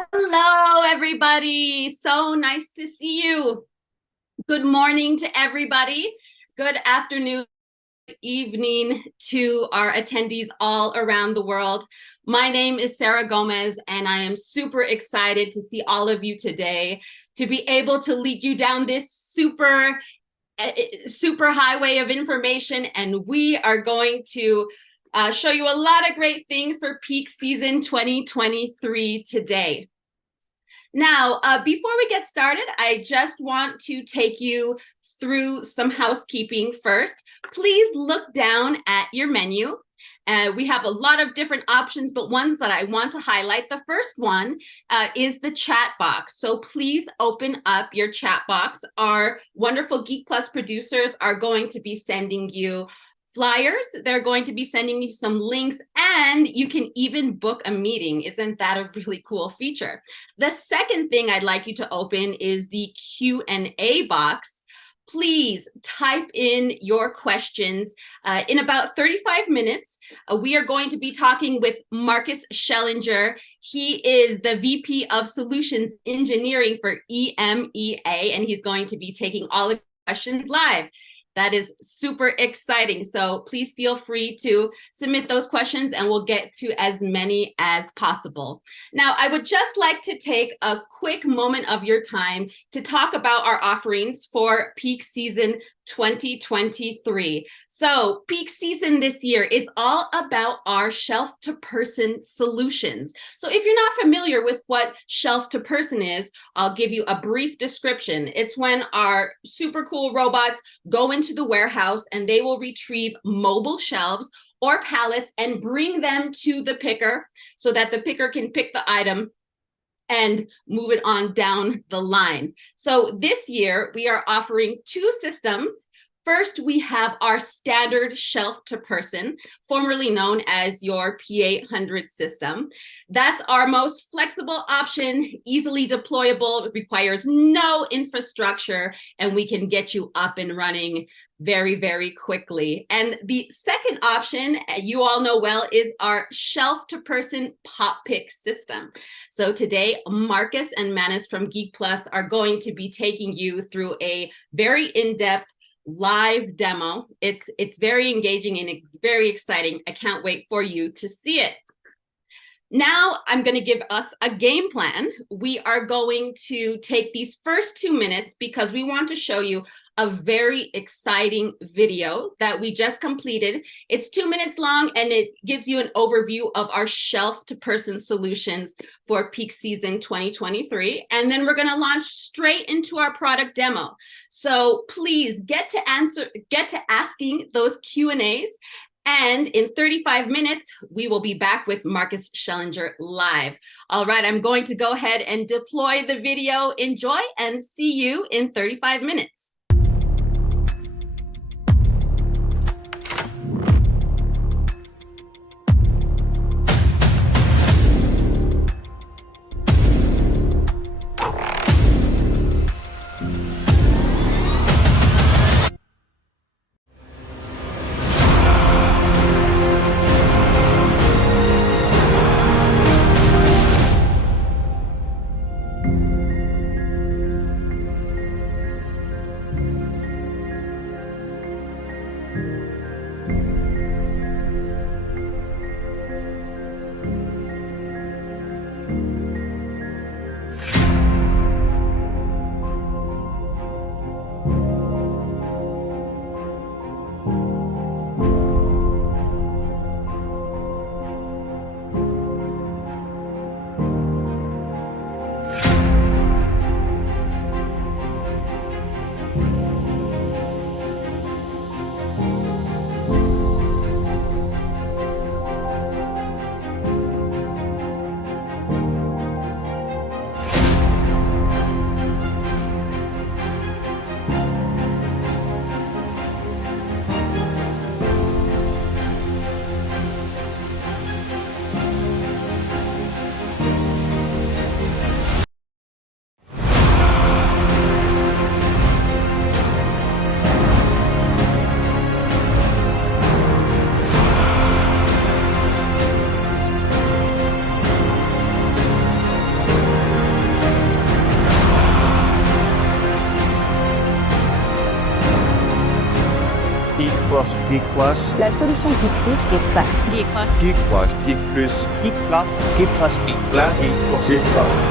Hello, everybody. So nice to see you. Good morning to everybody. Good afternoon, evening to our attendees all around the world. My name is Sarah Gomez, and I am super excited to see all of you today, to be able to lead you down this super highway of information. And we are going to show you a lot of great things for peak season 2023 today. Now, before we get started, I just want to take you through some housekeeping first. Please look down at your menu. We have a lot of different options, but ones that I want to highlight. The first one is the chat box. So please open up your chat box. Our wonderful Geek Plus producers are going to be sending you flyers. They're going to be sending you some links, and you can even book a meeting. Isn't that a really cool feature? The second thing I'd like you to open is the Q&A box. Please type in your questions. In about 35 minutes, we are going to be talking with Marcus Schellinger. He is the VP of Solutions Engineering for EMEA, and he's going to be taking all of your questions live. That is super exciting. So please feel free to submit those questions and we'll get to as many as possible. Now, I would just like to take a quick moment of your time to talk about our offerings for peak season 2023. So peak season this year is all about our shelf-to-person solutions. So if you're not familiar with what shelf-to-person is, I'll give you a brief description. It's when our super cool robots go into the warehouse and they will retrieve mobile shelves or pallets and bring them to the picker so that the picker can pick the item and move it on down the line. So this year, we are offering two systems. First, we have our standard shelf-to-person, formerly known as your P800 system. That's our most flexible option, easily deployable, requires no infrastructure, and we can get you up and running very, very quickly. And the second option, you all know well, is our shelf-to-person PopPick system. So today, Marcus and Manus from Geek Plus are going to be taking you through a very in-depth live demo. It's very engaging and very exciting. I can't wait for you to see it. Now I'm going to give us a game plan. We are going to take these first 2 minutes because we want to show you a very exciting video that we just completed. It's 2 minutes long and it gives you an overview of our shelf-to-person solutions for peak season 2023. And then we're going to launch straight into our product demo. So please get to asking those Q&As. And in 35 minutes, we will be back with Marcus Schellinger live. All right, I'm going to go ahead and deploy the video. Enjoy and see you in 35 minutes. Plus. Geek Plus. La solution Geek Plus est partout. Geek Plus. Geek Plus. Geek Plus. Geek Plus. Geek Plus. Geek Plus. Geek Plus. Geek Plus.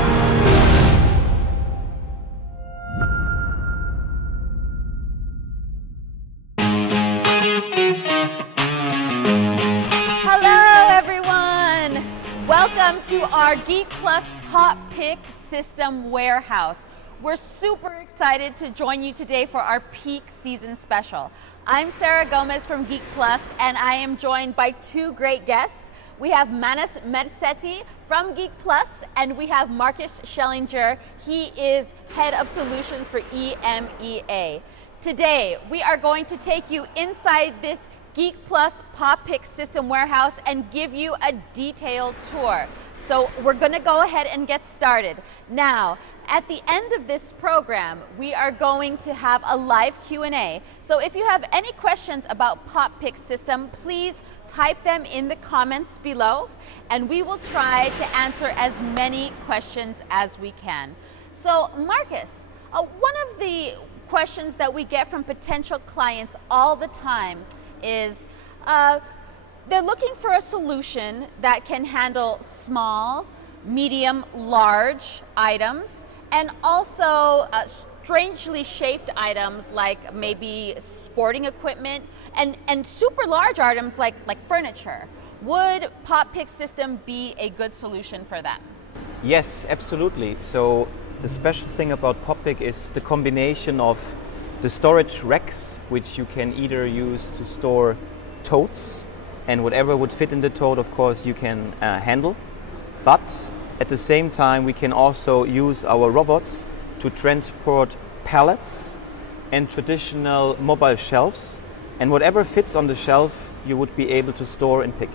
Hello, everyone. Welcome to our Geek Plus PopPick System Warehouse. We're super excited to join you today for our peak season special. I'm Sarah Gomez from Geek Plus, and I am joined by two great guests. We have Manas Medsetti from Geek Plus, and we have Marcus Schellinger. He is Head of Solutions for EMEA. Today, we are going to take you inside this Geek Plus PopPick System Warehouse and give you a detailed tour. So we're going to go ahead and get started. Now, at the end of this program, we are going to have a live Q&A. So if you have any questions about PopPick System, please type them in the comments below, and we will try to answer as many questions as we can. So Marcus, one of the questions that we get from potential clients all the time is they're looking for a solution that can handle small, medium, large items, and also strangely shaped items like maybe sporting equipment, and super large items like furniture. Would PopPick System be a good solution for them? Yes, absolutely. So the special thing about PopPick is the combination of the storage racks, which you can either use to store totes, and whatever would fit in the tote, of course, you can handle. But at the same time, we can also use our robots to transport pallets and traditional mobile shelves, and whatever fits on the shelf, you would be able to store and pick.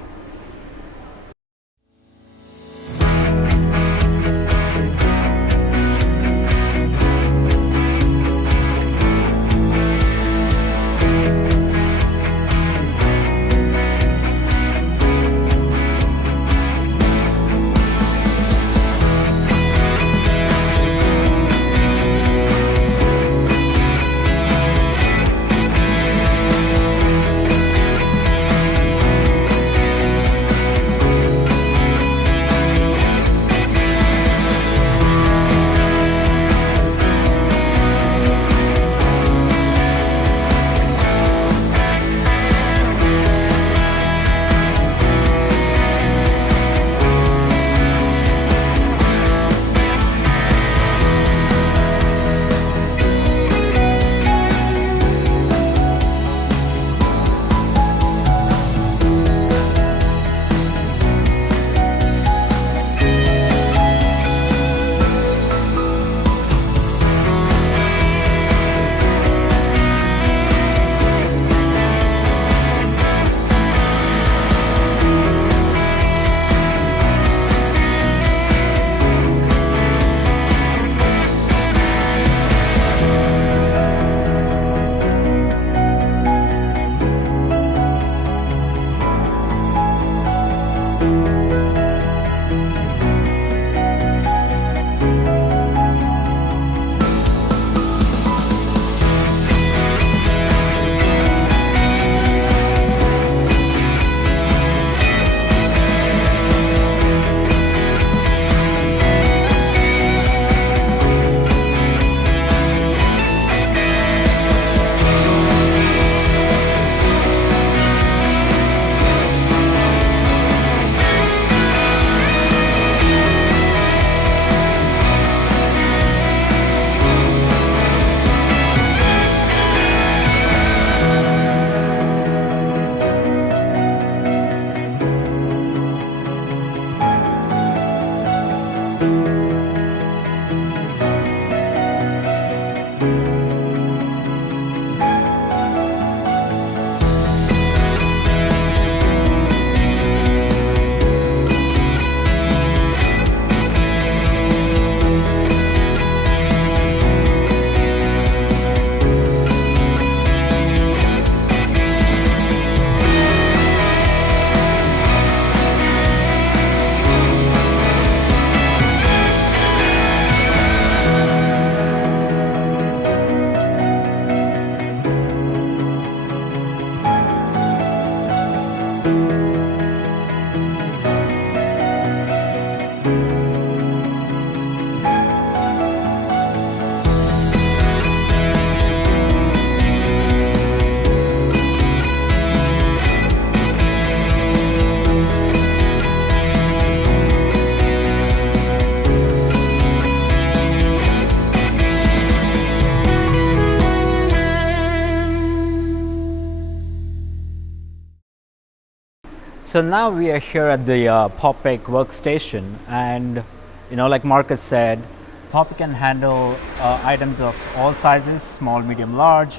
So now we are here at the PopPick workstation, and like Marcus said, PopPick can handle items of all sizes, small, medium, large,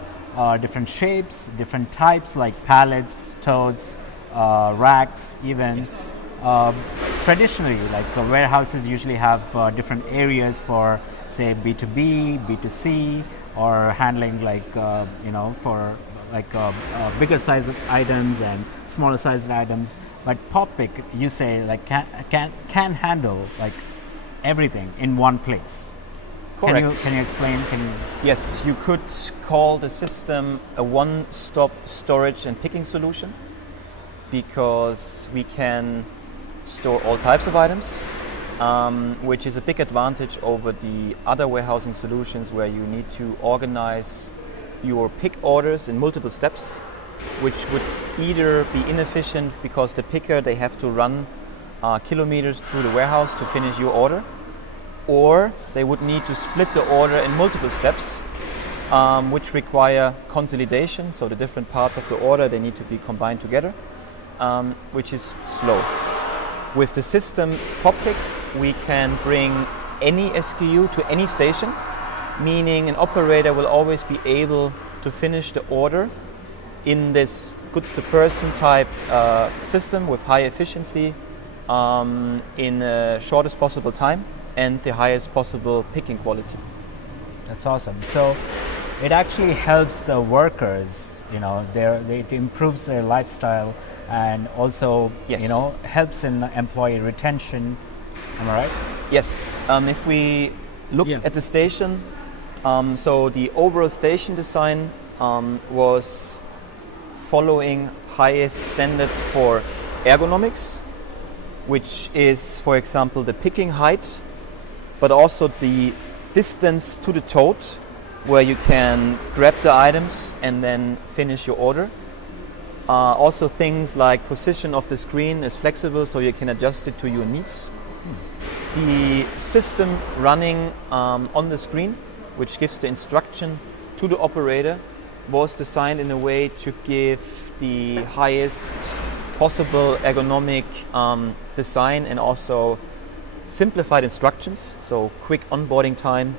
different shapes, different types like pallets, totes, racks, even. Yes. Traditionally, like warehouses usually have different areas for, say, B2B, B2C, or handling for bigger sized items and smaller sized items. But PopPick, you say, like can handle like everything in one place. Correct. Can you explain? Yes, you could call the system a one-stop storage and picking solution, because we can store all types of items, which is a big advantage over the other warehousing solutions where you need to organize your pick orders in multiple steps, which would either be inefficient because the picker, they have to run kilometers through the warehouse to finish your order, or they would need to split the order in multiple steps, which require consolidation. So the different parts of the order, they need to be combined together, which is slow. With the system PopPick, we can bring any SKU to any station, meaning an operator will always be able to finish the order in this goods-to-person type system with high efficiency in the shortest possible time and the highest possible picking quality. That's awesome. So it actually helps the workers, it improves their lifestyle, and also, Yes. Helps in employee retention. Am I right? Yes. If we look Yeah. at the station, so the overall station design was following highest standards for ergonomics, which is, for example, the picking height, but also the distance to the tote, where you can grab the items and then finish your order. Also things like position of the screen is flexible, so you can adjust it to your needs. The system running on the screen, which gives the instruction to the operator, was designed in a way to give the highest possible ergonomic design and also simplified instructions, so quick onboarding time,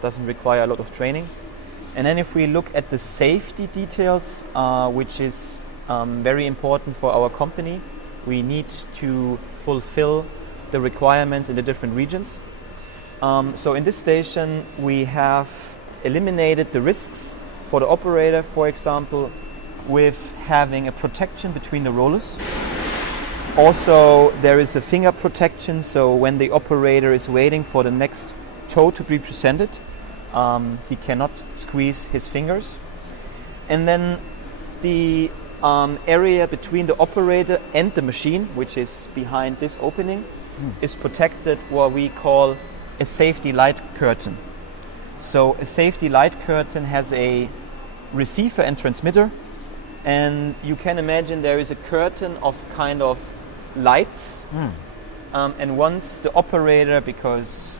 doesn't require a lot of training. And then if we look at the safety details, which is very important for our company, we need to fulfill the requirements in the different regions. So in this station, we have eliminated the risks for the operator, for example, with having a protection between the rollers. Also, there is a finger protection, so when the operator is waiting for the next tote to be presented, he cannot squeeze his fingers. And then the area between the operator and the machine, which is behind this opening, is protected what we call a safety light curtain. So a safety light curtain has a receiver and transmitter, and you can imagine there is a curtain of kind of lights, and once the operator, because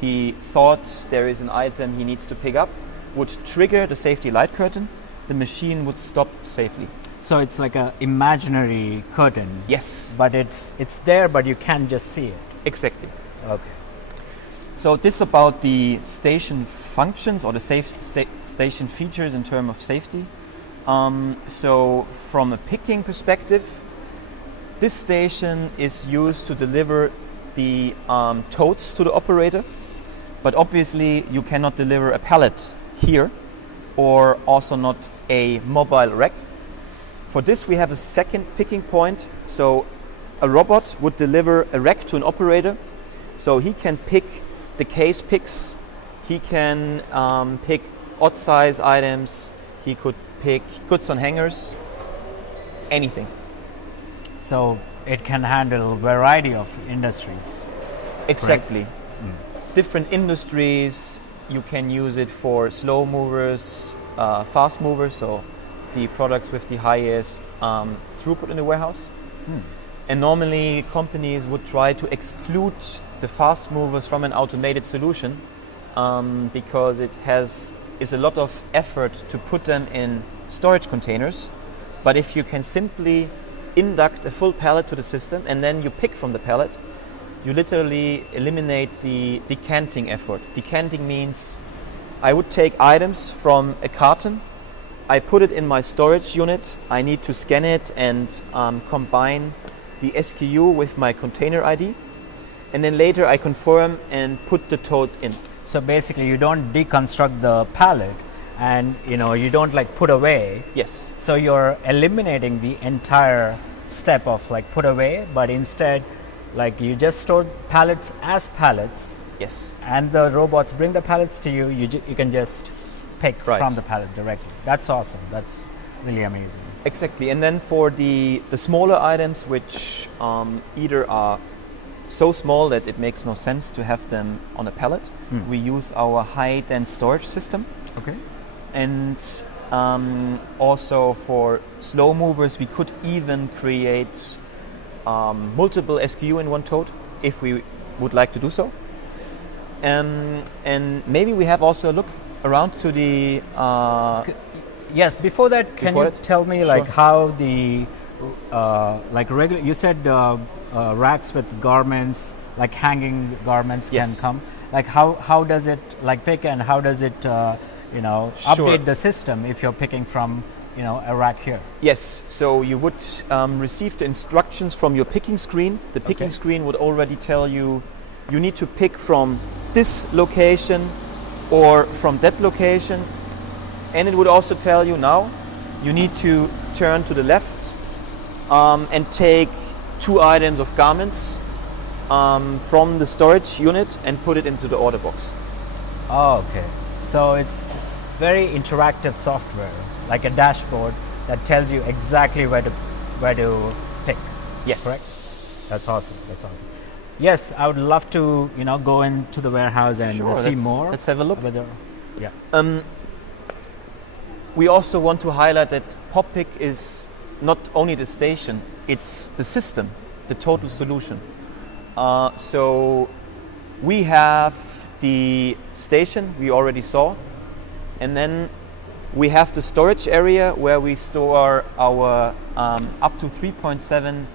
he thought there is an item he needs to pick up, would trigger the safety light curtain, the machine would stop safely. So it's like an imaginary curtain. Yes. But it's there, but you can't just see it. Exactly. Okay. So this about the station functions or the station features in terms of safety. So from a picking perspective, this station is used to deliver the totes to the operator, but obviously you cannot deliver a pallet here, or also not a mobile rack. For this we have a second picking point. So a robot would deliver a rack to an operator, so he can pick the case picks, he can pick odd size items, he could pick goods on hangers, anything. So it can handle a variety of industries. Exactly. Different industries. You can use it for slow movers, fast movers, so the products with the highest throughput in the warehouse. And normally companies would try to exclude the fast movers from an automated solution because it is a lot of effort to put them in storage containers. But if you can simply induct a full pallet to the system, and then you pick from the pallet, you literally eliminate the decanting effort. Decanting means I would take items from a carton, I put it in my storage unit, I need to scan it and combine the SKU with my container ID, and then later I confirm and put the tote in. So basically, you don't deconstruct the pallet, and you don't like put away. Yes. So you're eliminating the entire step of like put away, but instead, like you just store pallets as pallets. Yes. And the robots bring the pallets to you. You can just pick Right. from the pallet directly. That's awesome. That's really amazing. Exactly. And then for the smaller items, which either are so small that it makes no sense to have them on a pallet, we use our high dense storage system. Okay. And also for slow movers, we could even create multiple SKU in one tote if we would like to do so. And maybe we have also a look around to the Yes. Before that, can Before you it? tell me Sure. like how the like regular? You said racks with garments, like hanging garments, Yes. can come. Like how does it like pick, and how does it update the system if you're picking from a rack here? Yes, so you would receive the instructions from your picking screen. The picking screen would already tell you you need to pick from this location or from that location, and it would also tell you now you need to turn to the left and take 2 items of garments from the storage unit and put it into the order box. Oh, okay. So it's very interactive software, like a dashboard that tells you exactly where to pick. Yes. Correct? That's awesome. That's awesome. Yes, I would love to, go into the warehouse and Sure, see let's- more. let's have a look. Yeah. We also want to highlight that PopPick is not only the station, it's the system, the total solution. So we have the station we already saw, and then we have the storage area where we store our up to 3.7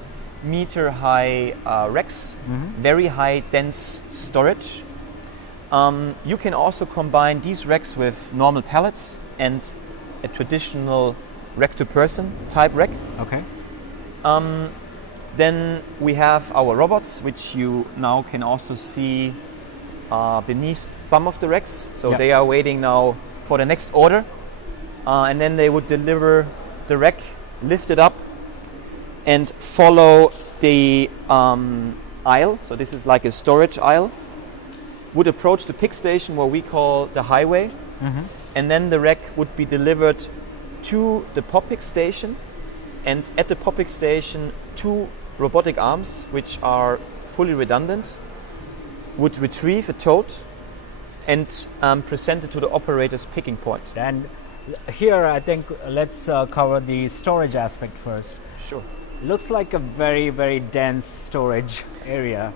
meter high racks, very high dense storage. You can also combine these racks with normal pallets and a traditional rack to person type rack. Okay. Then we have our robots, which you now can also see beneath some of the racks. So Yeah. they are waiting now for the next order. And then they would deliver the rack, lift it up, and follow the aisle. So this is like a storage aisle. Would approach the pick station, what we call the highway. And then the rack would be delivered to the PopPick station. And at the PopPick station, 2 robotic arms, which are fully redundant, would retrieve a tote and present it to the operator's picking point. And here, I think let's cover the storage aspect first. Sure. Looks like a very, very dense storage area.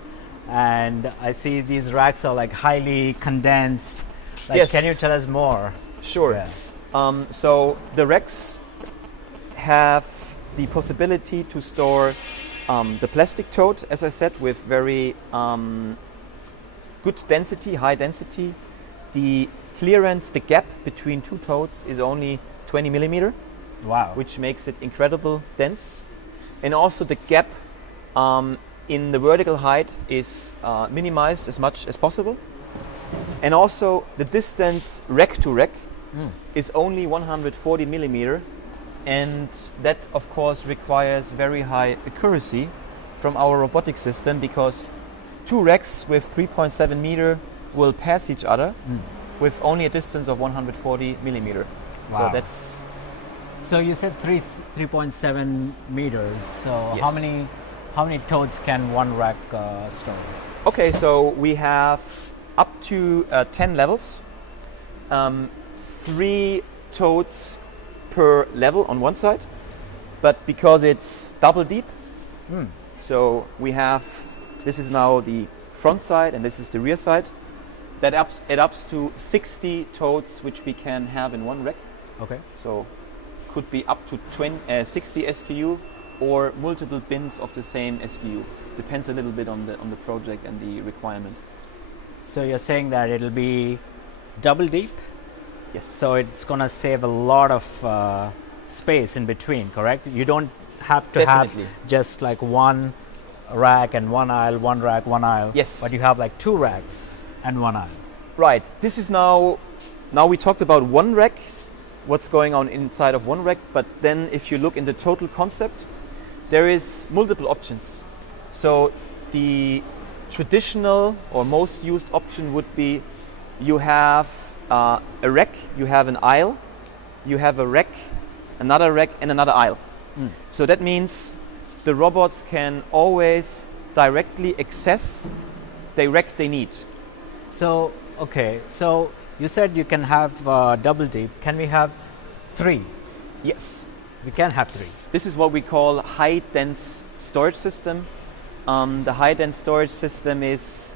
And I see these racks are like highly condensed. Like, Yes. Can you tell us more? Sure. Yeah. So the racks have the possibility to store the plastic tote, as I said, with very good density, high density. The clearance, the gap between 2 totes is only 20 millimeter, Wow. which makes it incredible dense. And also the gap in the vertical height is minimized as much as possible. And also the distance rack to rack is only 140 millimeter, and that of course requires very high accuracy from our robotic system, because 2 racks with 3.7 meter will pass each other with only a distance of 140 millimeter. Wow. So that's So you said 3.7 meters. So Yes. how many totes can one rack store? okay. So we have up to 10 levels, 3 totes per level on one side, but because it's double deep, so we have, this is now the front side and this is the rear side, that it ups to 60 totes which we can have in one rack. Okay. So could be up to 60 SKU or multiple bins of the same SKU. Depends a little bit on the project and the requirement. So you're saying that it'll be double deep? Yes. So it's going to save a lot of space in between, correct? You don't have to Definitely. have just like one rack and one aisle, one rack, one aisle. Yes. But you have like two racks and one aisle. Right. This is now we talked about one rack, what's going on inside of one rack, but then if you look in the total concept, there is multiple options. So the traditional or most used option would be you have a rack, you have an aisle, you have a rack, another rack and another aisle. So that means the robots can always directly access the rack they need. So, okay, so you said you can have double deep. Can we have three? Yes. We can have three. This is what we call high dense storage system. The high dense storage system is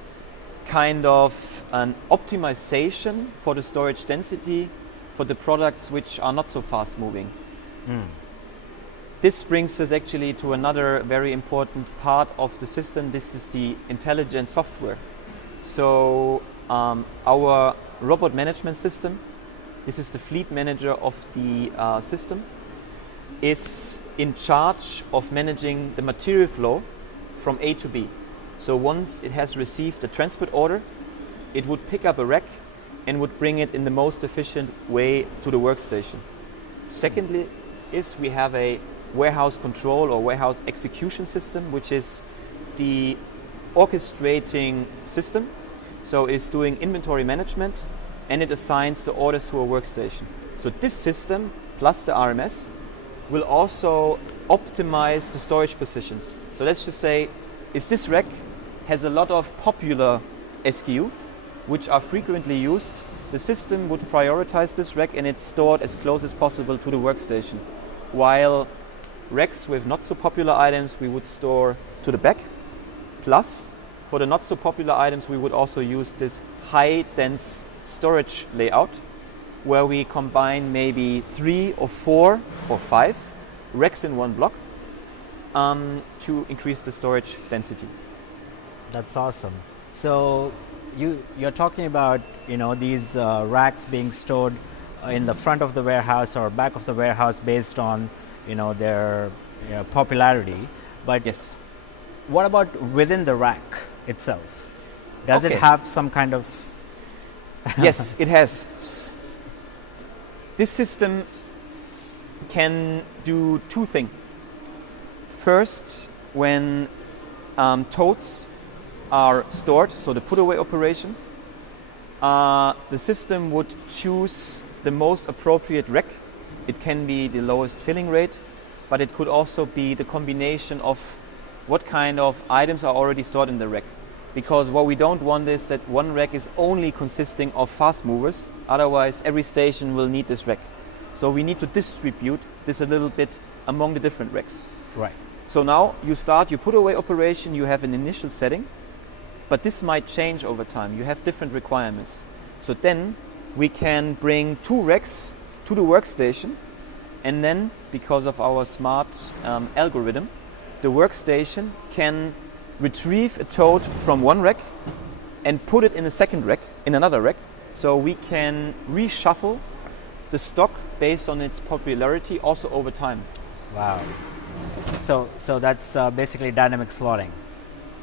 kind of an optimization for the storage density for the products which are not so fast moving. This brings us actually to another very important part of the system. This is the intelligent software. So our robot management system, this is the fleet manager of the system, is in charge of managing the material flow from A to B. So once it has received a transport order, it would pick up a rack and would bring it in the most efficient way to the workstation. Secondly is we have a warehouse control or warehouse execution system, which is the orchestrating system. So it's doing inventory management and it assigns the orders to a workstation. So this system plus the RMS will also optimize the storage positions. So let's just say if this rack has a lot of popular SKU which are frequently used, the system would prioritize this rack and it's stored as close as possible to the workstation. While racks with not so popular items we would store to the back. Plus, for the not so popular items we would also use this high dense storage layout where we combine maybe 3 or 4 or 5 racks in one block to increase the storage density. That's awesome. So you're talking about these racks being stored in the front of the warehouse or back of the warehouse based on their popularity. But Yes. what about within the rack itself? Does it Okay. have some kind of Yes, it has. This system can do two things. First, when totes are stored, so the put away operation, the system would choose the most appropriate rack. It can be the lowest filling rate, but it could also be the combination of what kind of items are already stored in the rack. Because what we don't want is that one rack is only consisting of fast movers, otherwise every station will need this rack. So we need to distribute this a little bit among the different racks. right? So now you start your put away operation, you have an initial setting, but this might change over time. You have different requirements. So then we can bring 2 racks to the workstation, and then because of our smart algorithm, the workstation can retrieve a tote from one rack and put it in a second rack, in another rack. So we can reshuffle the stock based on its popularity also over time. Wow. So that's basically dynamic slotting.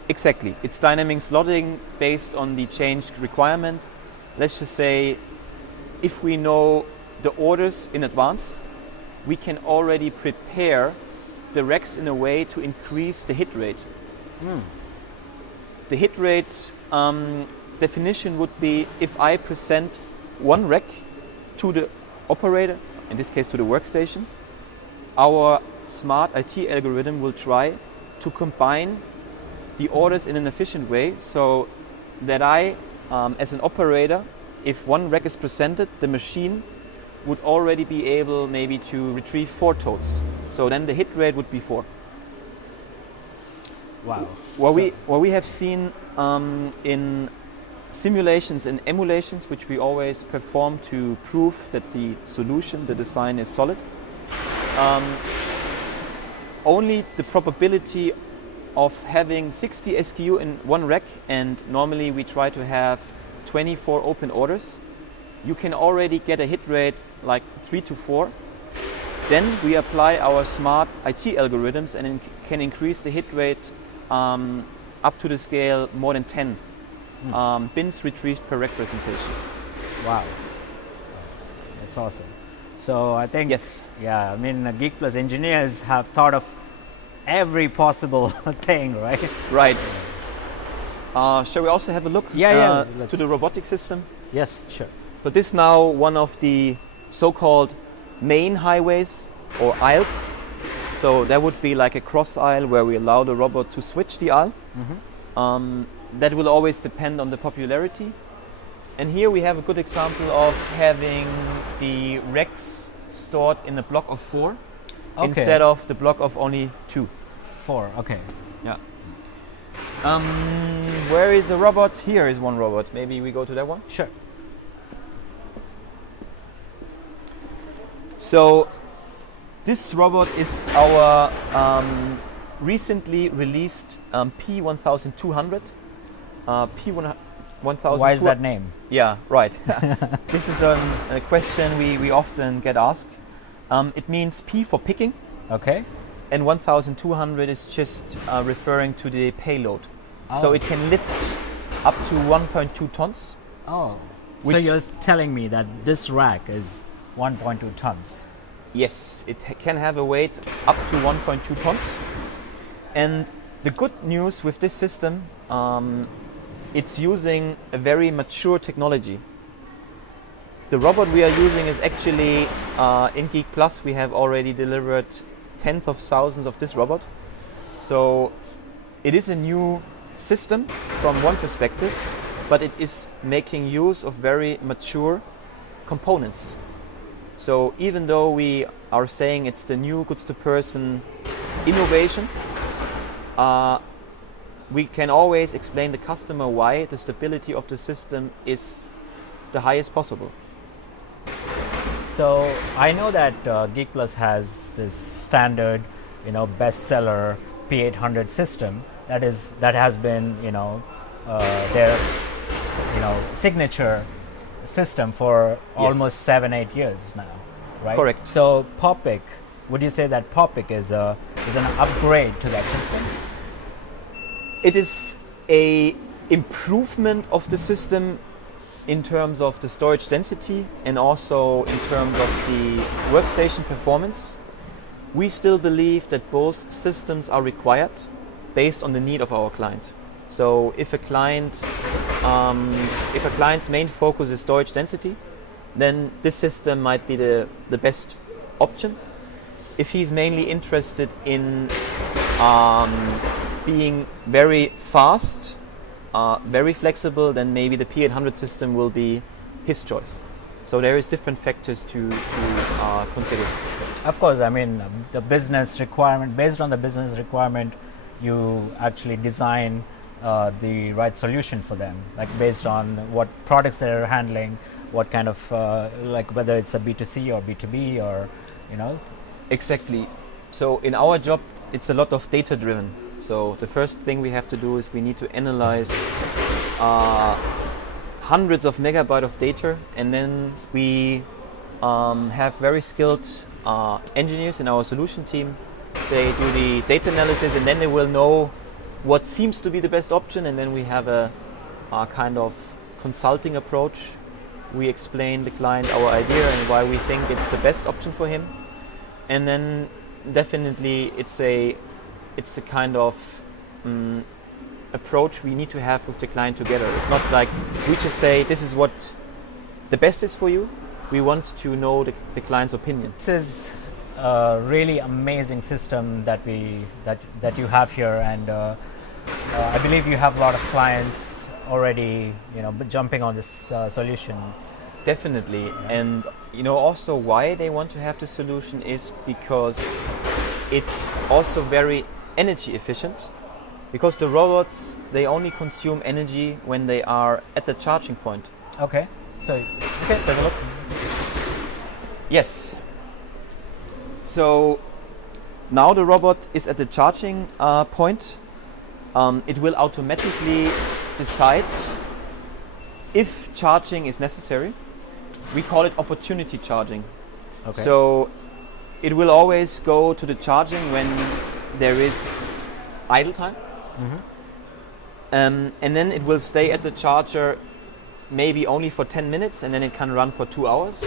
Exactly. It's dynamic slotting based on the changed requirement. Let's just say if we know the orders in advance, we can already prepare the racks in a way to increase the hit rate. The hit rate definition would be if I present one rack to the operator, in this case to the workstation, our smart IT algorithm will try to combine the orders in an efficient way so that I, as an operator, if one rack is presented, the machine would already be able maybe to retrieve 4 totes. So then the hit rate would be 4. Wow. What we have seen in simulations and emulations, which we always perform to prove that the solution, the design is solid, only the probability of having 60 SKU in one rack, and normally we try to have 24 open orders, you can already get a hit rate like 3 to 4. Then we apply our smart IT algorithms and can increase the hit rate up to the scale more than 10 bins retrieved per rack presentation. Wow, that's awesome. So I think, Yes. yeah, I mean, Geek Plus engineers have thought of every possible thing, right? Right. Shall we also have a look Yeah, to the robotic system? Yes, sure. So this is now one of the so-called main highways or aisles. So that would be like a cross aisle where we allow the robot to switch the aisle. That will always depend on the popularity. And here we have a good example of having the racks stored in a block of 4 instead of the block of only 2. 4, okay. Yeah. Where is a robot? Here is one robot. Maybe we go to that one? Sure. So this robot is our recently released P1200. P1200. Why is that name? Yeah, right. This is a question we often get asked. It means P for picking, Okay. and 1200 is just referring to the payload. So it can lift up to 1.2 tons. Oh. So Which- you're telling me that this rack is 1.2 tons. Yes, it can have a weight up to 1.2 tons. And the good news with this system, it's using a very mature technology. The robot we are using is actually, in Geek Plus, we have already delivered tens of thousands of this robot. So it is a new system from one perspective, but it is making use of very mature components. So even though we are saying it's the new goods to person innovation, we can always explain the customer why the stability of the system is the highest possible. So I know that Geek Plus has this standard, bestseller P800 system that has been, their, signature system for almost 7-8 years now, right? Correct. So PopPick, would you say that PopPick is an upgrade to that system? It is a improvement of the system in terms of the storage density and also in terms of the workstation performance. We still believe that both systems are required based on the need of our client. So if a client's main focus is storage density, then this system might be the best option. If he's mainly interested in being very fast, very flexible, then maybe the P800 system will be his choice. So there is different factors to consider. Of course, I mean, the business requirement, based on the business requirement, you actually design the right solution for them, like based on what products they're handling, what kind of, like whether it's a B2C or B2B or, Exactly. So in our job, it's a lot of data driven. So the first thing we have to do is we need to analyze hundreds of megabytes of data, and then we have very skilled engineers in our solution team. They do the data analysis, and then they will know what seems to be the best option, and then we have a kind of consulting approach. We explain the client our idea and why we think it's the best option for him, and then definitely it's a kind of approach we need to have with the client together. It's not like we just say this is what the best is for you. We want to know the client's opinion. This is a really amazing system that you have here, and I believe you have a lot of clients already, jumping on this solution. Definitely, and also why they want to have the solution is because it's also very energy efficient. Because the robots, they only consume energy when they are at the charging point. Okay. So So yes. So now the robot is at the charging point. It will automatically decide if charging is necessary. We call it opportunity charging. Okay. So it will always go to the charging when there is idle time. And then it will stay at the charger maybe only for 10 minutes, and then it can run for 2 hours.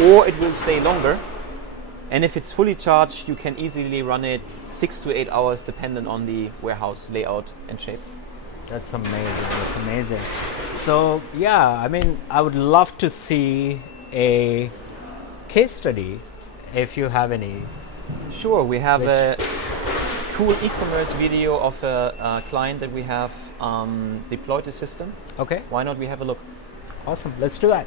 Or it will stay longer. And if it's fully charged, you can easily run it 6 to 8 hours depending on the warehouse layout and shape. That's amazing. That's amazing. So yeah, I mean, I would love to see a case study if you have any. Sure, we have Which- a cool e-commerce video of a client that we have deployed the system. Okay, Why not we have a look? awesome. Let's do that.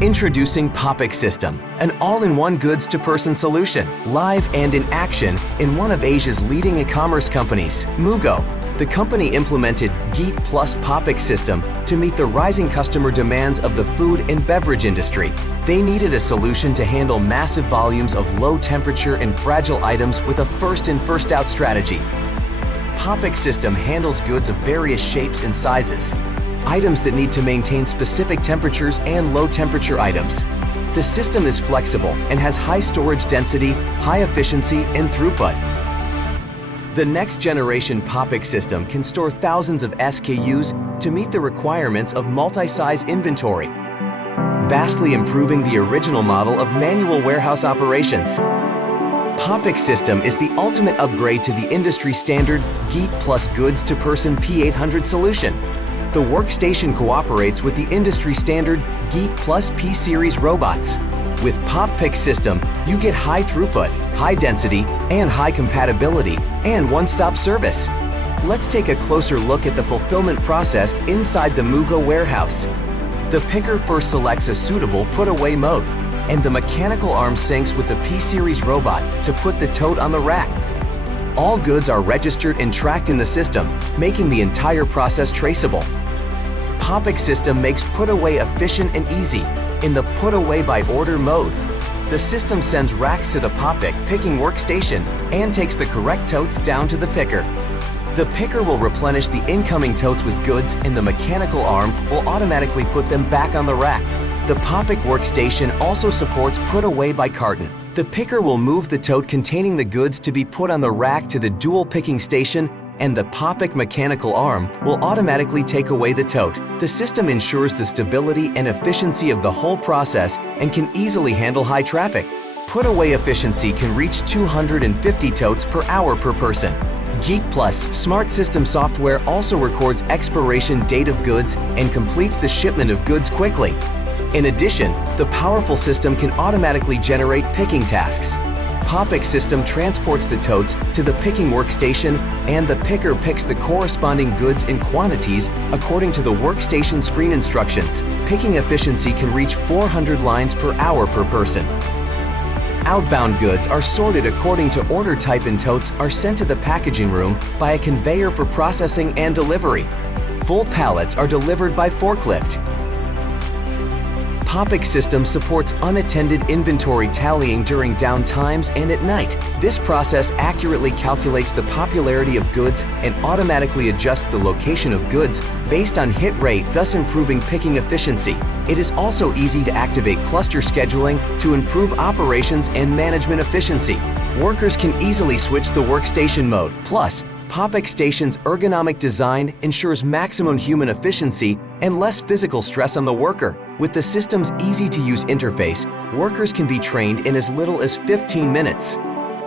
Introducing PopPick System, an all-in-one goods-to-person solution, live and in action in one of Asia's leading e-commerce companies, Mugo. The company implemented Geek plus PopPick System to meet the rising customer demands of the food and beverage industry. They needed a solution to handle massive volumes of low-temperature and fragile items with a first-in, first-out strategy. PopPick System handles goods of various shapes and sizes, items that need to maintain specific temperatures and low-temperature items. The system is flexible and has high storage density, high efficiency, and throughput. The next generation PopPick system can store thousands of SKUs to meet the requirements of multi-size inventory, vastly improving the original model of manual warehouse operations. PopPick system is the ultimate upgrade to the industry standard Geek plus goods-to-person P800 solution. The workstation cooperates with the industry standard Geek plus P-series robots. With PopPick system, you get high throughput, high density, and high compatibility, and one-stop service. Let's take a closer look at the fulfillment process inside the Mugo warehouse. The picker first selects a suitable put-away mode, and the mechanical arm syncs with the P-series robot to put the tote on the rack. All goods are registered and tracked in the system, making the entire process traceable. PopPick system makes put-away efficient and easy in the put-away by order mode. The system sends racks to the PopPick picking workstation and takes the correct totes down to the picker. The picker will replenish the incoming totes with goods, and the mechanical arm will automatically put them back on the rack. The PopPick workstation also supports put-away by carton. The picker will move the tote containing the goods to be put on the rack to the dual picking station, and the PopPick mechanical arm will automatically take away the tote. The system ensures the stability and efficiency of the whole process and can easily handle high traffic. Put-away efficiency can reach 250 totes per hour per person. Geek Plus smart system software also records expiration date of goods and completes the shipment of goods quickly. In addition, the powerful system can automatically generate picking tasks. PopPick system transports the totes to the picking workstation, and the picker picks the corresponding goods in quantities according to the workstation screen instructions. Picking efficiency can reach 400 lines per hour per person. Outbound goods are sorted according to order type, and totes are sent to the packaging room by a conveyor for processing and delivery. Full pallets are delivered by forklift. PopPick system supports unattended inventory tallying during down times and at night. This process accurately calculates the popularity of goods and automatically adjusts the location of goods based on hit rate, thus improving picking efficiency. It is also easy to activate cluster scheduling to improve operations and management efficiency. Workers can easily switch the workstation mode. Plus, PopPick station's ergonomic design ensures maximum human efficiency and less physical stress on the worker. With the system's easy-to-use interface, workers can be trained in as little as 15 minutes.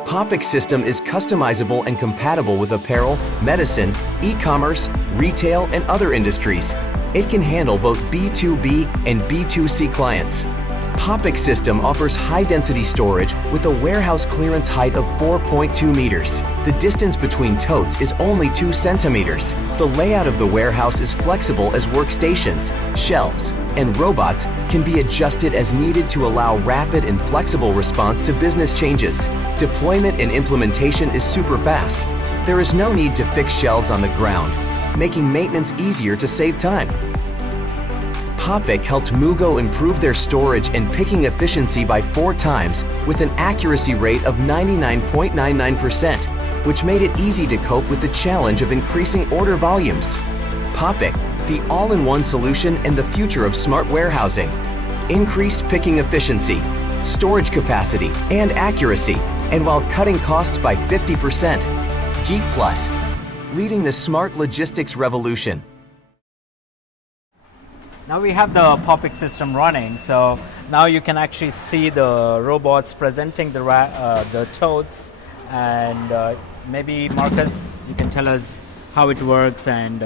PopPick system is customizable and compatible with apparel, medicine, e-commerce, retail, and other industries. It can handle both B2B and B2C clients. PopPick system offers high-density storage with a warehouse clearance height of 4.2 meters. The distance between totes is only 2 centimeters. The layout of the warehouse is flexible as workstations, shelves, and robots can be adjusted as needed to allow rapid and flexible response to business changes. Deployment and implementation is super fast. There is no need to fix shelves on the ground, making maintenance easier to save time. PopPick helped Mugo improve their storage and picking efficiency by 4 times with an accuracy rate of 99.99%, which made it easy to cope with the challenge of increasing order volumes. PopPick, the all-in-one solution and the future of smart warehousing. Increased picking efficiency, storage capacity, and accuracy, and while cutting costs by 50%. Geek Plus, leading the smart logistics revolution. Now we have the PopPick system running, so now you can actually see the robots presenting the totes, and maybe Marcus, you can tell us how it works and.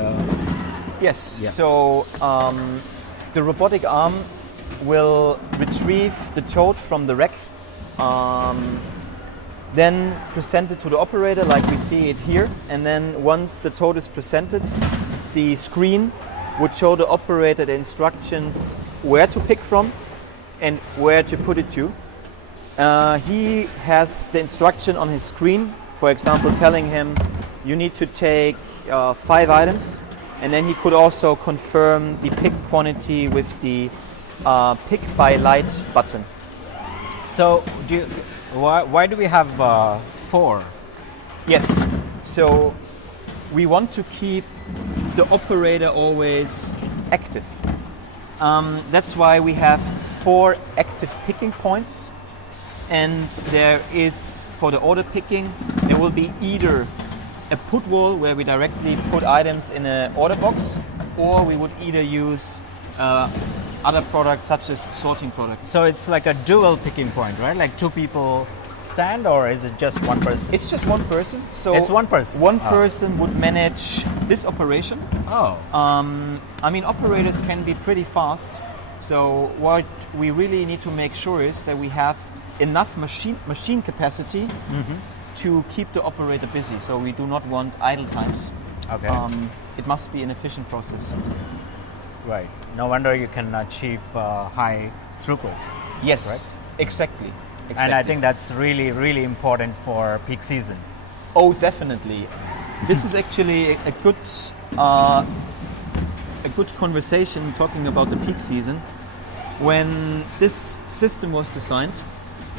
Yes. Yeah. So the robotic arm will retrieve the tote from the rack, then present it to the operator like we see it here, and then once the tote is presented, the screen would show the operator the instructions where to pick from and where to put it to. He has the instruction on his screen, for example, telling him you need to take 5 items, and then he could also confirm the picked quantity with the pick by light button. So, why do we have 4? Yes, so we want to keep the operator always active. That's why we have 4 active picking points, and there is, for the order picking, there will be either a put wall where we directly put items in an order box, or we would either use other products such as sorting products. So it's like a dual picking point, right? Like 2 people stand, or is it just 1 person? It's just 1 person. So It's 1 person. One person would manage this operation. Oh. I mean, operators can be pretty fast. So what we really need to make sure is that we have enough machine capacity to keep the operator busy. So we do not want idle times. Okay. It must be an efficient process. Right. No wonder you can achieve high throughput. Yes, Right. Exactly. And I think that's really, really important for peak season. Oh, definitely. This is actually a good conversation talking about the peak season. When this system was designed,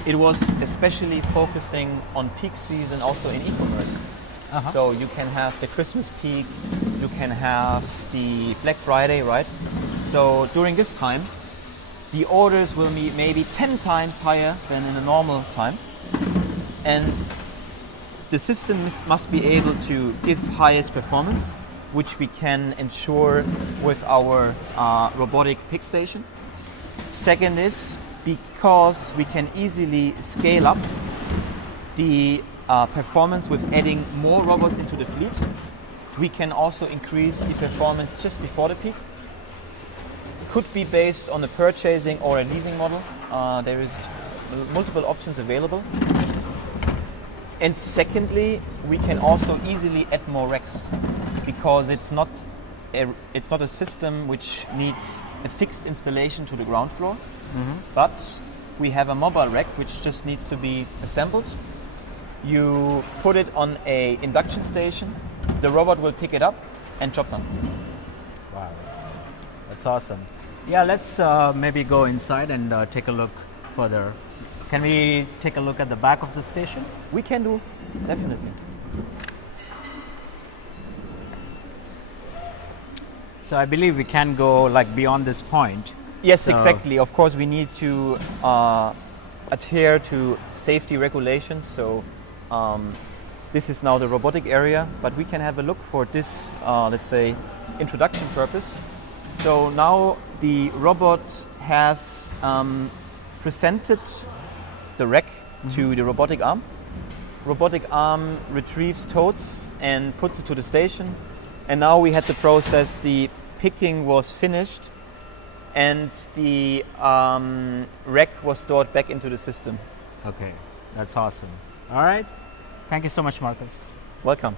it was especially focusing on peak season also in e-commerce. So you can have the Christmas peak, you can have the Black Friday, right? So during this time, the orders will be maybe 10 times higher than in a normal time. And the system must be able to give highest performance, which we can ensure with our robotic pick station. Second is because we can easily scale up the performance with adding more robots into the fleet. We can also increase the performance just before the peak. Could be based on a purchasing or a leasing model. There is multiple options available. And secondly, we can also easily add more racks because it's not a system which needs a fixed installation to the ground floor, but we have a mobile rack which just needs to be assembled. You put it on a induction station, the robot will pick it up, and job done. Wow, that's awesome. Yeah, let's maybe go inside and take a look further. Can we take a look at the back of the station? We can do, definitely. So I believe we can go like beyond this point. Yes, So- exactly. Of course, we need to adhere to safety regulations. So this is now the robotic area, but we can have a look for this, let's say, introduction purpose. So now the robot has presented the rack to the robotic arm. Robotic arm retrieves totes and puts it to the station. And now we had to process the picking was finished and the rack was stored back into the system. Okay, that's awesome. All right. Thank you so much, Marcus. Welcome.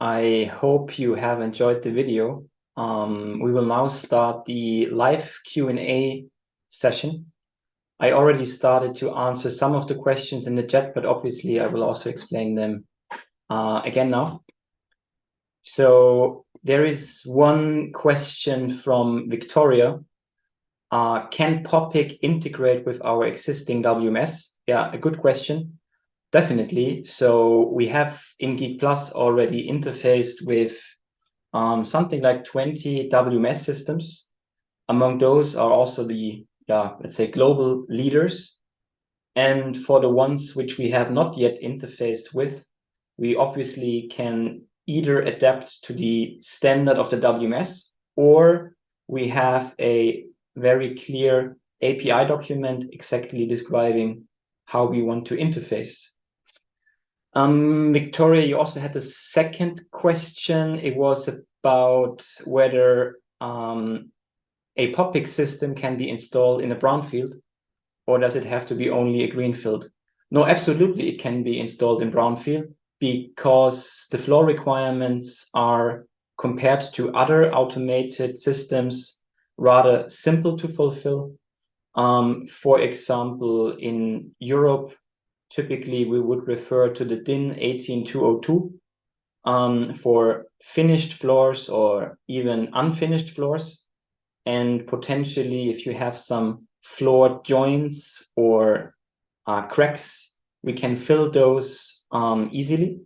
I hope you have enjoyed the video. We will now start the live Q&A session. I already started to answer some of the questions in the chat, but obviously I will also explain them again now. So there is one question from Victoria. Can PopPick integrate with our existing WMS? Yeah, a good question. Definitely. So we have in Geek Plus already interfaced with something like 20 WMS systems. Among those are also the, let's say, global leaders. And for the ones which we have not yet interfaced with, we obviously can either adapt to the standard of the WMS, or we have a very clear API document exactly describing how we want to interface. Victoria, you also had a second question. It was about whether a PopPick system can be installed in a brownfield, or does it have to be only a greenfield? No, absolutely, it can be installed in brownfield because the floor requirements are, compared to other automated systems, rather simple to fulfill. For example, in Europe, typically we would refer to the DIN 18202 for finished floors or even unfinished floors. And potentially, if you have some floor joints or cracks, we can fill those easily.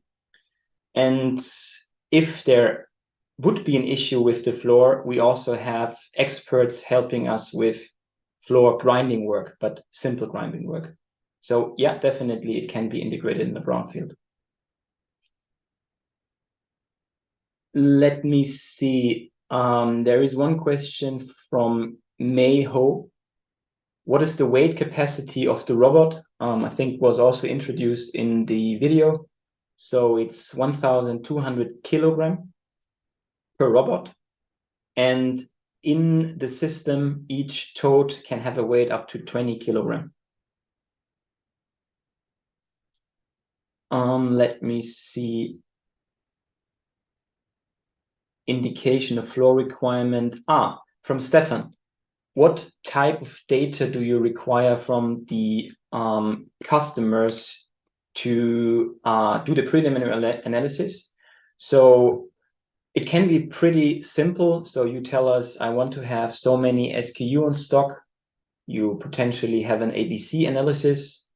And if there would be an issue with the floor, we also have experts helping us with floor grinding work, but simple grinding work. So yeah, definitely it can be integrated in the brownfield. Let me see. There is one question from May Ho. What is the weight capacity of the robot? I think was also introduced in the video. So it's 1,200 kilogram per robot. And in the system, each tote can have a weight up to 20 kilogram. Let me see. Indication of floor requirement. From Stefan. What type of data do you require from the customers to do the preliminary analysis? So it can be pretty simple. So you tell us, I want to have so many SKU in stock. You potentially have an ABC analysis.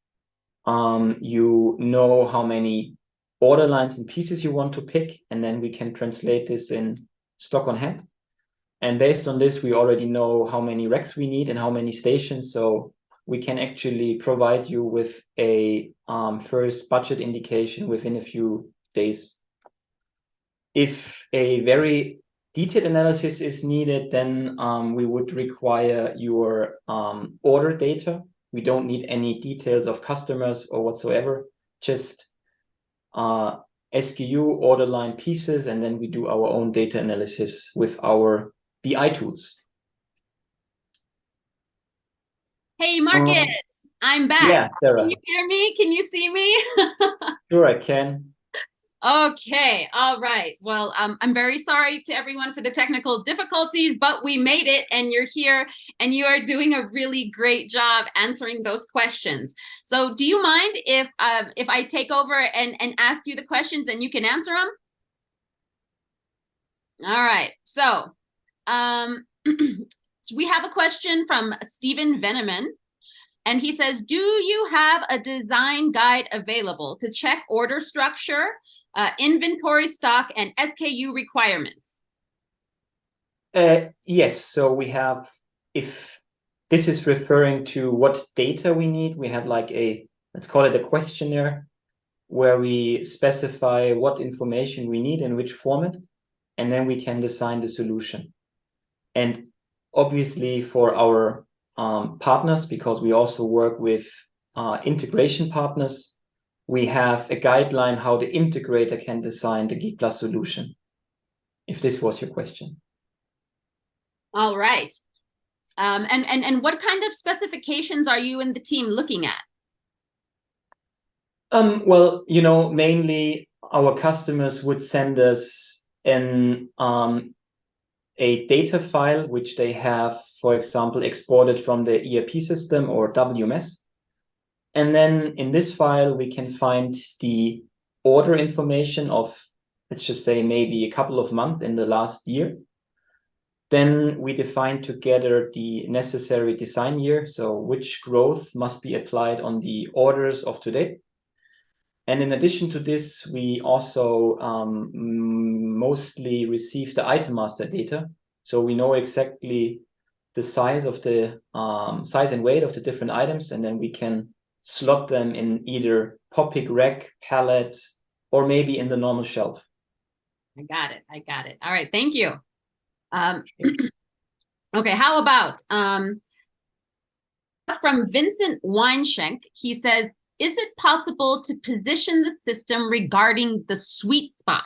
You know how many order lines and pieces you want to pick, and then we can translate this in stock on hand. And based on this, we already know how many racks we need and how many stations. So we can actually provide you with a first budget indication within a few days. If a very detailed analysis is needed, then we would require your order data. We don't need any details of customers or whatsoever, just SKU, order line pieces, and then we do our own data analysis with our BI tools. Hey, Marcus, I'm back. Yeah, Sarah. Can you hear me? Can you see me? Sure, I can. Okay, all right. Well, I'm very sorry to everyone for the technical difficulties, but we made it and you're here and you are doing a really great job answering those questions. So do you mind if I take over and ask you the questions and you can answer them? All right, so we have a question from Stephen Veneman. And he says, do you have a design guide available to check order structure, inventory stock, and SKU requirements? Yes, so we have, if this is referring to what data we need, we have like a, let's call it a questionnaire, where we specify what information we need in which format, and then we can design the solution. And obviously for our partners, because we also work with integration partners, we have a guideline how the integrator can design the Geek Plus solution, if this was your question. All right. And what kind of specifications are you and the team looking at? Well, you know, mainly our customers would send us a data file, which they have, for example, exported from the ERP system or WMS. And then in this file, we can find the order information of, let's just say, maybe a couple of months in the last year. Then we define together the necessary design year, so which growth must be applied on the orders of today. And in addition to this, we also mostly receive the item master data. So we know exactly the size of the size and weight of the different items, and then we can slot them in either PopPick rack, pallet, or maybe in the normal shelf. I got it. I got it. All right. Thank you. Okay. How about from Vincent Weinschenk? He says, is it possible to position the system regarding the sweet spot?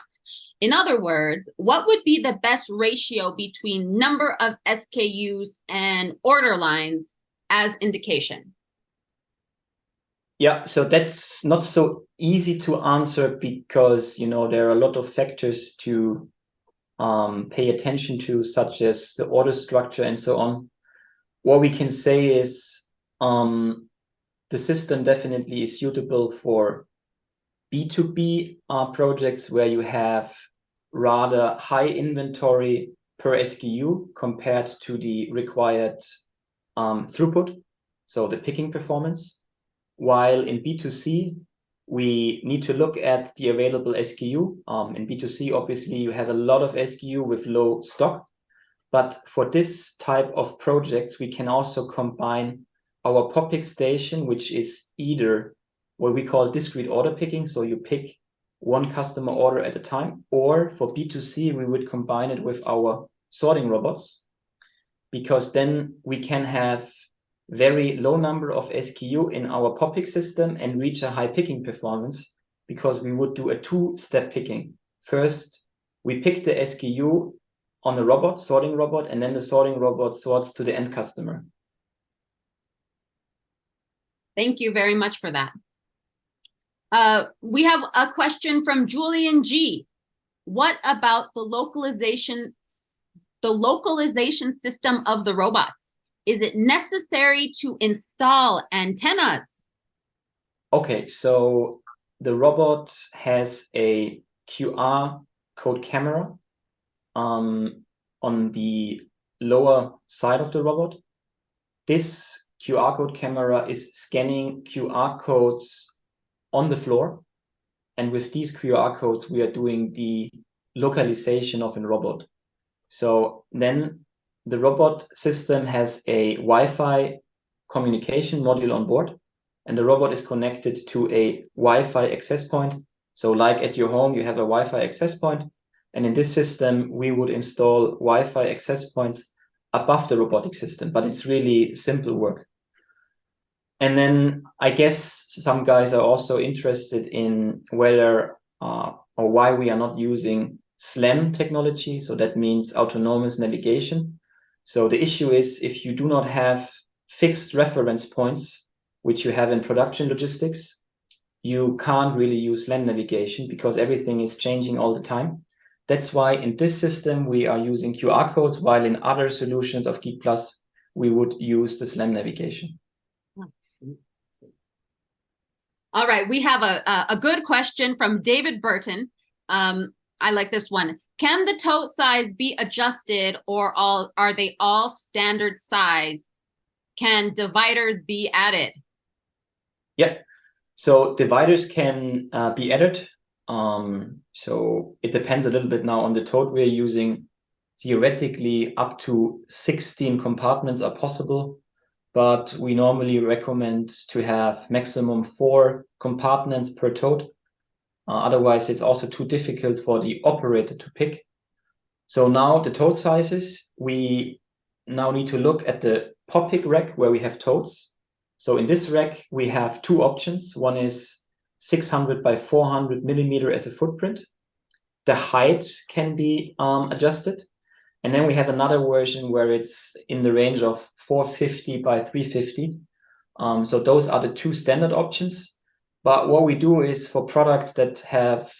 In other words, what would be the best ratio between number of SKUs and order lines as indication? Yeah, so that's not so easy to answer because, you know, there are a lot of factors to pay attention to, such as the order structure and so on. What we can say is the system definitely is suitable for B2B projects where you have rather high inventory per SKU compared to the required throughput, so the picking performance. While in B2C, we need to look at the available SKU. In B2C, obviously, you have a lot of SKU with low stock. But for this type of projects, we can also combine our PopPick station, which is either what we call discrete order picking. So you pick one customer order at a time, or for B2C, we would combine it with our sorting robots, because then we can have very low number of SKU in our PopPick system and reach a high picking performance, because we would do a two-step picking. First, we pick the SKU on the robot, sorting robot, and then the sorting robot sorts to the end customer. Thank you very much for that. We have a question from Julian G. What about the localization system of the robots? Is it necessary to install antennas? Okay, so the robot has a QR code camera on the lower side of the robot. This QR code camera is scanning QR codes on the floor. And with these QR codes, we are doing the localization of a robot. So then the robot system has a Wi-Fi communication module on board, and the robot is connected to a Wi-Fi access point. So like at your home, you have a Wi-Fi access point. And in this system, we would install Wi-Fi access points above the robotic system, but it's really simple work. And then I guess some guys are also interested in whether or why we are not using SLAM technology. So that means autonomous navigation. So the issue is, if you do not have fixed reference points, which you have in production logistics, you can't really use SLAM navigation because everything is changing all the time. That's why in this system, we are using QR codes, while in other solutions of Geek Plus, we would use the SLAM navigation. All right, we have a good question from David Burton. I like this one. Can the tote size be adjusted, or are they all standard size? Can dividers be added? Yeah, so dividers can be added. So it depends a little bit now on the tote we're using. Theoretically, up to 16 compartments are possible, but we normally recommend to have maximum 4 compartments per tote. Otherwise, it's also too difficult for the operator to pick. So now the tote sizes, we now need to look at the PopPick rack where we have totes. So in this rack, we have 2 options. One is 600 by 400 millimeter as a footprint. The height can be adjusted. And then we have another version where it's in the range of 450 by 350. So those are the 2 standard options. But what we do is, for products that have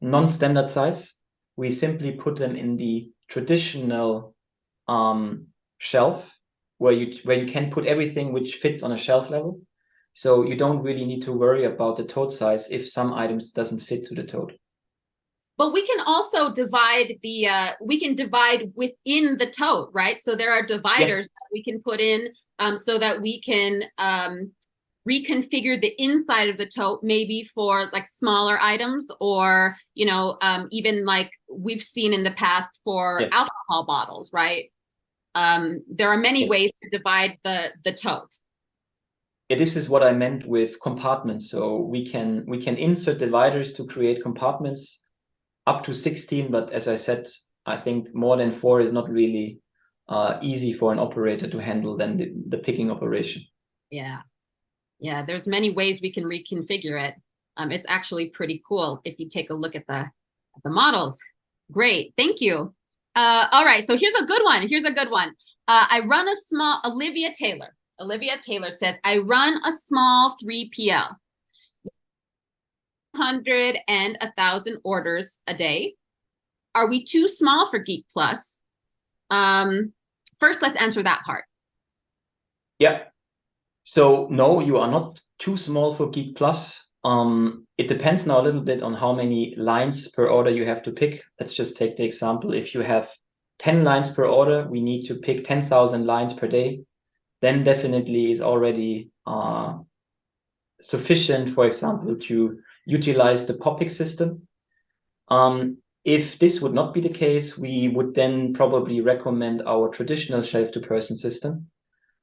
non-standard size. We simply put them in the traditional shelf where you can put everything which fits on a shelf level. So you don't really need to worry about the tote size if some items doesn't fit to the tote. But we can also divide we can divide within the tote, right? So there are dividers Yes. that we can put in so that we can reconfigure the inside of the tote, maybe for like smaller items, or, you know, even like we've seen in the past for Yes. alcohol bottles, right? There are many Yes. ways to divide the tote. Yeah, this is what I meant with compartments. So we can insert dividers to create compartments up to 16, but as I said, I think more than 4 is not really easy for an operator to handle than the picking operation. Yeah. Yeah, there's many ways we can reconfigure it. It's actually pretty cool if you take a look at the models. Great, thank you. All right, so here's a good one. Here's a good one. I run a small, Olivia Taylor. Olivia Taylor says, I run a small 3PL. 100 and 1,000 orders a day. Are we too small for Geek Plus? First, let's answer that part. Yeah. So no, you are not too small for Geek Plus. It depends now a little bit on how many lines per order you have to pick. Let's just take the example. If you have 10 lines per order, we need to pick 10,000 lines per day. Then definitely is already sufficient, for example, to utilize the PopPick system. If this would not be the case, we would then probably recommend our traditional shelf-to-person system,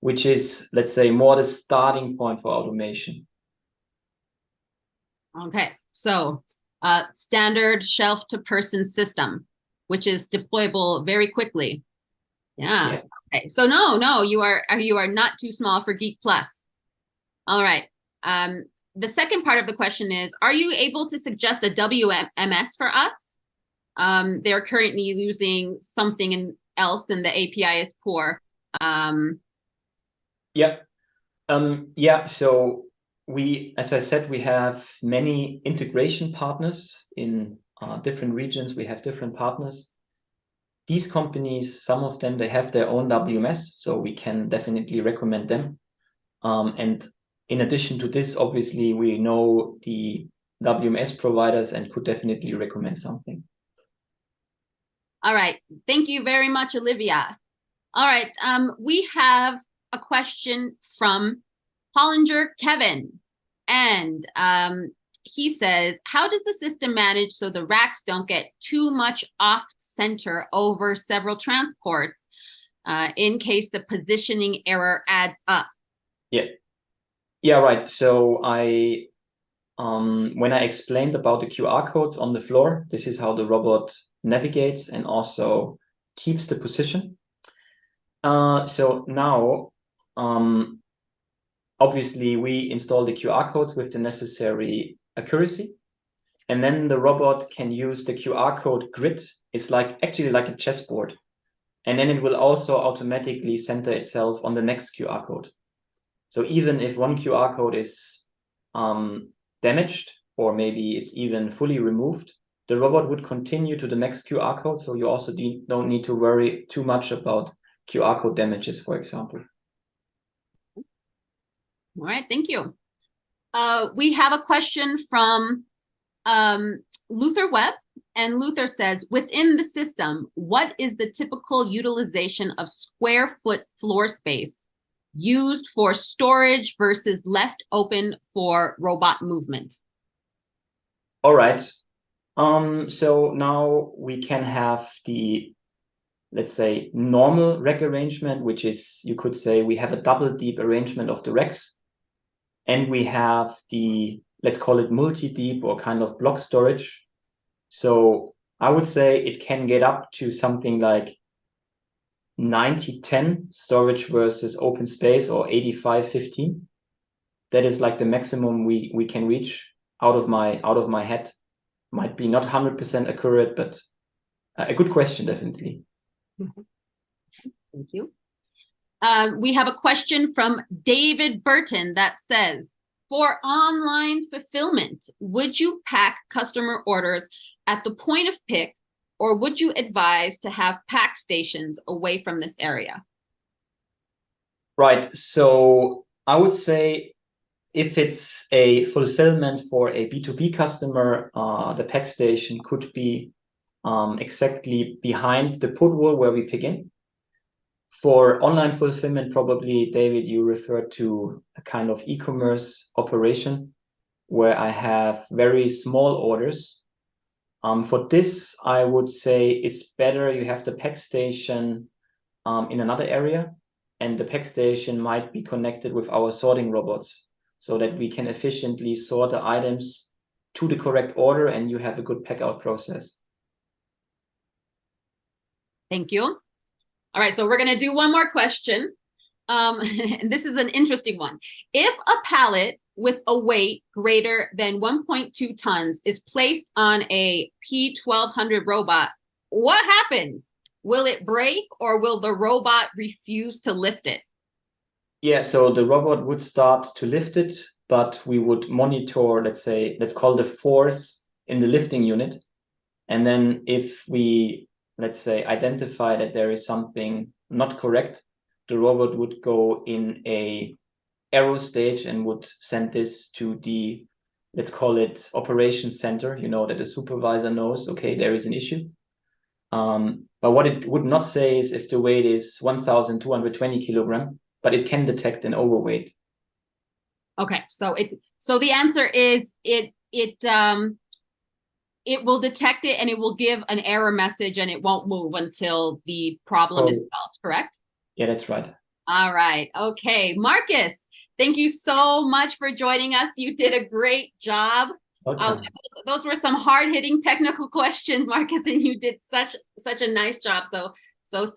which is, let's say, more the starting point for automation. Okay, so standard shelf-to-person system, which is deployable very quickly. Yeah. Yes. Okay. So no, you are not too small for Geek Plus. All right. The second part of the question is, are you able to suggest a WMS for us? They're currently using something else and the API is poor. Yeah. Yeah. So we, as I said, we have many integration partners in different regions. We have different partners. These companies, some of them, they have their own WMS, so we can definitely recommend them. And in addition to this, obviously, we know the WMS providers and could definitely recommend something. All right. Thank you very much, Olivia. All right. We have a question from Hollinger Kevin. And he says, how does the system manage so the racks don't get too much off center over several transports in case the positioning error adds up? Yeah, right. So when I explained about the QR codes on the floor, this is how the robot navigates and also keeps the position. So now, obviously, we install the QR codes with the necessary accuracy. And then the robot can use the QR code grid. It's actually like a chessboard. And then it will also automatically center itself on the next QR code. So even if one QR code is damaged, or maybe it's even fully removed, the robot would continue to the next QR code. So you also don't need to worry too much about QR code damages, for example. All right, thank you. We have a question from Luther Webb, and Luther says, within the system, what is the typical utilization of square foot floor space used for storage versus left open for robot movement? All right. So now we can have the, let's say, normal rack arrangement, which is, you could say, we have a double deep arrangement of the racks. And we have the, let's call it multi-deep or kind of block storage. So I would say it can get up to something like 90-10 storage versus open space, or 85-15. That is like the maximum we can reach out of my head. Might be not 100% accurate, but a good question, definitely. Thank you. We have a question from David Burton that says, For online fulfillment, would you pack customer orders at the point of pick, or would you advise to have pack stations away from this area? Right. So I would say if it's a fulfillment for a B2B customer, the pack station could be exactly behind the put wall where we pick in. For online fulfillment, probably, David, you referred to a kind of e-commerce operation where I have very small orders. For this, I would say it's better you have the pack station in another area, and the pack station might be connected with our sorting robots so that we can efficiently sort the items to the correct order and you have a good pack out process. Thank you. All right, so we're going to do one more question. And this is an interesting one. If a pallet with a weight greater than 1.2 tons is placed on a P1200 robot, what happens? Will it break, or will the robot refuse to lift it? Yeah, so the robot would start to lift it, but we would monitor, let's call the force in the lifting unit. And then if we, let's say, identify that there is something not correct, the robot would go in a error stage and would send this to the, let's call it, operations center, that the supervisor knows, okay, there is an issue. But what it would not say is if the weight is 1,220 kilogram, but it can detect an overweight. Okay, so the answer is it will detect it and it will give an error message and it won't move until the problem is solved, correct? Yeah, that's right. All right. Okay. Marcus, thank you so much for joining us. You did a great job. Okay. Those were some hard-hitting technical questions, Marcus, and you did such a nice job. So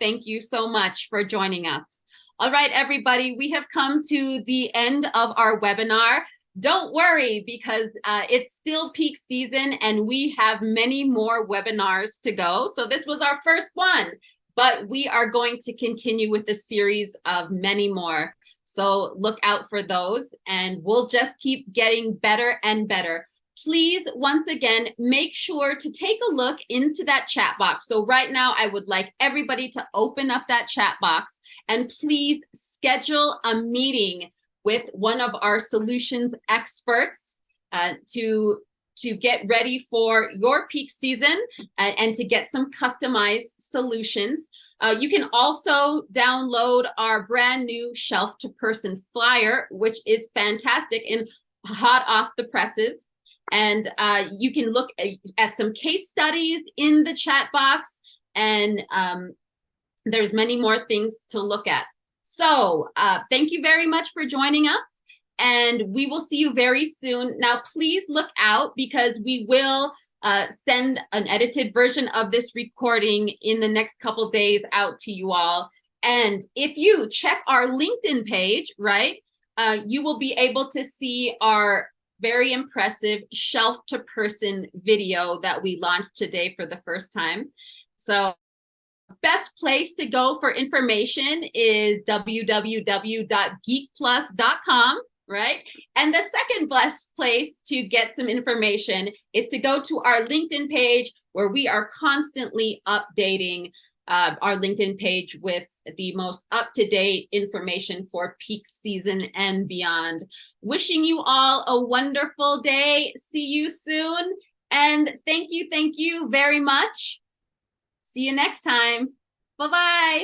thank you so much for joining us. All right, everybody, we have come to the end of our webinar. Don't worry, because it's still peak season and we have many more webinars to go. So this was our first one, but we are going to continue with the series of many more. So look out for those and we'll just keep getting better and better. Please, once again, make sure to take a look into that chat box. So right now, I would like everybody to open up that chat box and please schedule a meeting with one of our solutions experts to get ready for your peak season and to get some customized solutions. You can also download our brand new shelf to person flyer, which is fantastic and hot off the presses. And you can look at some case studies in the chat box, and there's many more things to look at. So thank you very much for joining us, and we will see you very soon. Now, please look out because we will send an edited version of this recording in the next couple days out to you all. And if you check our LinkedIn page, right, you will be able to see our very impressive shelf to person video that we launched today for the first time. So best place to go for information is www.geekplus.com, right? And the second best place to get some information is to go to our LinkedIn page, where we are constantly updating our LinkedIn page with the most up-to-date information for peak season and beyond. Wishing you all a wonderful day. See you soon. And thank you very much. See you next time. Bye-bye.